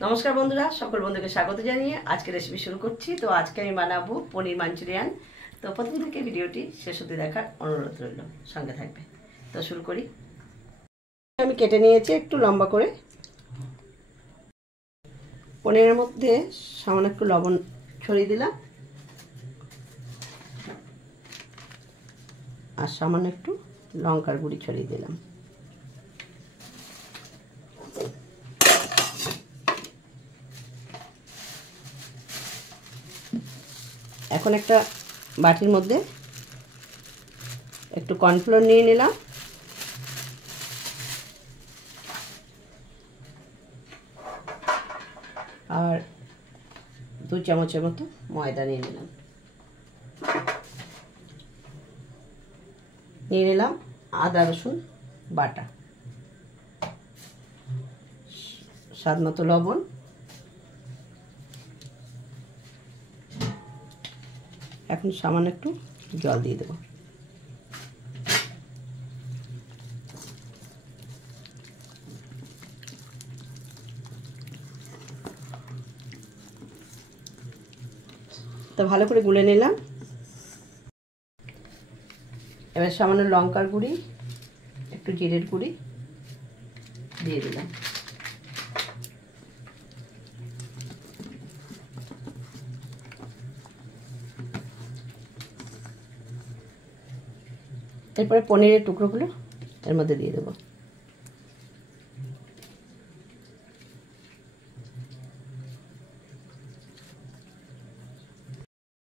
नमस्कार बंधुरा सकल बंधु के स्वागत जानिए आज के रेसिपि शुरू करছি। तो आज के बानाबो पनीर मांचुरियान। तो प्रथम থেকে ভিডিওটি শেষ অবধি দেখার অনুরোধ রইল, সঙ্গে থাকবে। তো শুরু করি। আমি কেটে নিয়েছি একটু লম্বা করে। পনিরের মধ্যে সামান্য একটু লবণ ছড়িয়ে দিলাম আর সামান্য একটু লঙ্কার গুঁড়ি ছড়িয়ে দিলাম। এখন একটা বাটির মধ্যে একটু কর্নফ্লোর নিয়ে নিলাম আর 2 চামচের মতো ময়দা নিয়ে নিলাম। নিয়ে নিলাম আদা রসুন বাটা, স্বাদ মতো লবণ, এখন সামান্য একটু জল দিয়ে দেব। তো ভালো করে গুলে নিলাম। এবার সামান্য লঙ্কার গুঁড়ি, একটু জিরের গুঁড়ি দিয়ে দিলাম। এরপরে পনিরের টুকরোগুলো এর মধ্যে দিয়ে দেব।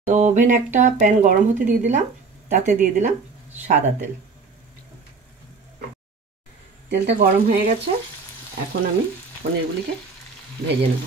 তো ওভেন একটা প্যান গরম হতে দিয়ে দিলাম, তাতে দিয়ে দিলাম সাদা তেল। তেলটা গরম হয়ে গেছে, এখন আমি পনিরগুলিকে ভেজে নেব।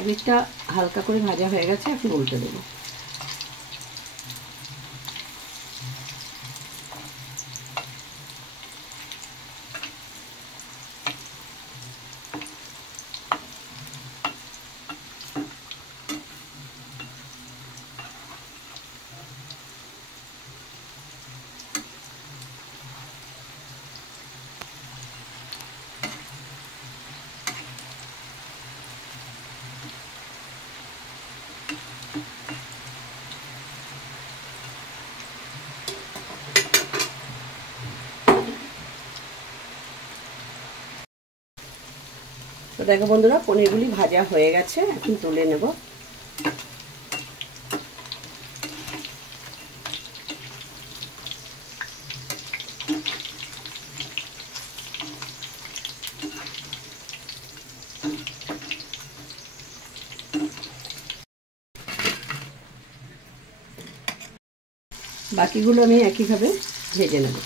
একদিকটা হালকা করে ভাজা হয়ে গেছে, এখন উল্টে দেব। তো দেখো বন্ধুরা, পনিরগুলি ভাজা হয়ে গেছে, এখন তুলে নেব। বাকিগুলো আমি একইভাবে ভেজে নেব।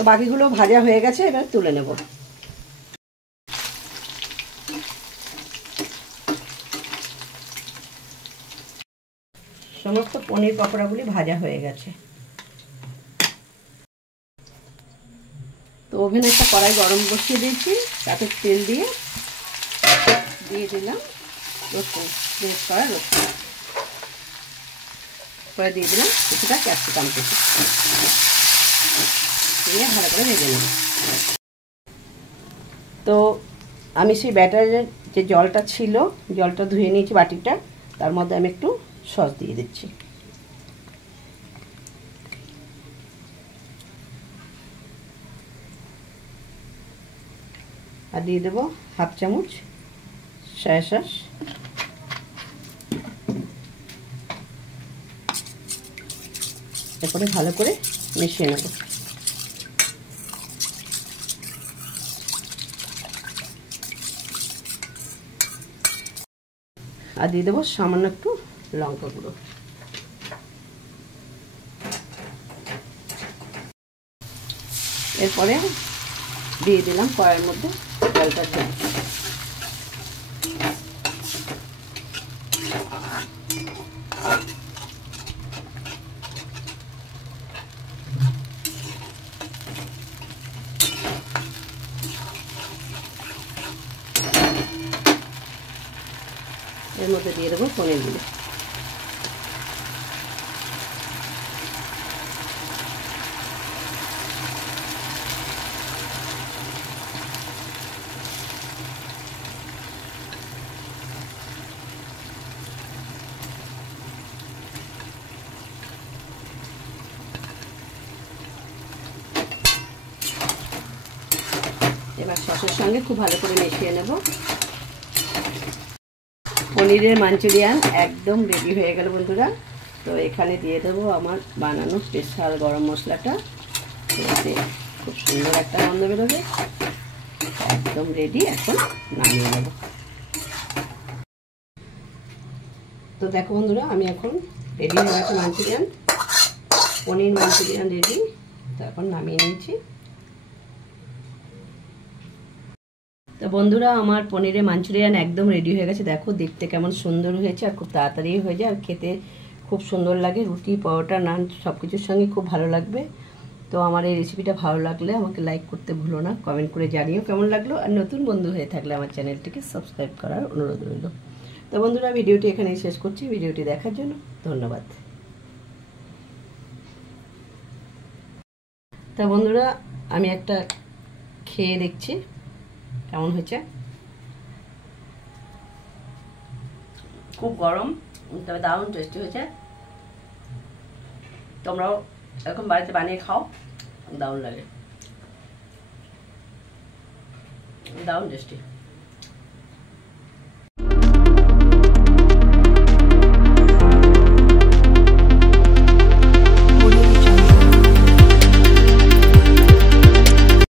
তো বাকিগুলো ভাজা হয়ে গেছে, এবার তুলে নেব। সমস্ত পনির পকোড়াগুলি ভাজা হয়ে গেছে। তো ওভেনে একটা কড়াই গরম বসিয়ে দিয়েছি, তাতে তেল দিয়ে দিলাম রসুন, পেস্ট করা রসুন, করে দিয়ে দিলাম কিছুটা ক্যাপসিকাম কুচি, দিয়ে ভালো করে ভেজে নেব। তো আমি সেই ব্যাটারের যে জলটা ছিল, জলটা ধুয়ে নিয়েছি বাটিটা, তার মধ্যে আমি একটু সস দিয়ে দিচ্ছি। আর দিয়ে দেবো হাফ চামচ সয়া সস, এরপরে ভালো করে মিশিয়ে নেব। আর দিয়ে দেবো সামান্য একটু লঙ্কা গুঁড়ো। এরপরে দিয়ে দিলাম কড়াইয়ের মধ্যে জলটা ঢেলে। এর মধ্যে দিয়ে দেবো পনিরগুলো। এবার সসের সঙ্গে খুব ভালো করে মিশিয়ে নেব। পনিরের মাঞ্চুরিয়ান একদম রেডি হয়ে গেল বন্ধুরা। তো এখানে দিয়ে দেবো আমার বানানো স্পেশাল গরম মশলাটা, এতে খুব সুন্দর একটা গন্ধ বেরোবে। একদম রেডি, এখন নামিয়ে নেব। তো দেখো বন্ধুরা, আমি এখন রেডি হয়ে গেছে মাঞ্চুরিয়ান, পনির মাঞ্চুরিয়ান রেডি। তো এখন নামিয়ে নিয়েছি। তো বন্ধুরা, আমার পনিরের মাঞ্চুরিয়ান একদম রেডি হয়ে গেছে। দেখো দেখতে কেমন সুন্দর হয়েছে, আর খুব তাড়াতাড়ি হয়ে যায়, আর খেতে খুব সুন্দর লাগে। রুটি, পরোটা, নান সব কিছুর সঙ্গে খুব ভালো লাগবে। তো আমার এই রেসিপিটা ভালো লাগলে আমাকে লাইক করতে ভুলো না, কমেন্ট করে জানিও কেমন লাগলো। আর নতুন বন্ধু হয়ে থাকলে আমার চ্যানেলটিকে সাবস্ক্রাইব করার অনুরোধ রইল। তো বন্ধুরা, ভিডিওটি এখানেই শেষ করছি। ভিডিওটি দেখার জন্য ধন্যবাদ। তা বন্ধুরা, আমি একটা খেয়ে দেখছি কেমন হয়েছে। খুব গরম, তবে দারুণ টেস্টি হয়েছে। তোমরাও এরকম বাড়িতে বানিয়ে খাও, দারুণ লাগে, দারুণ টেস্টি।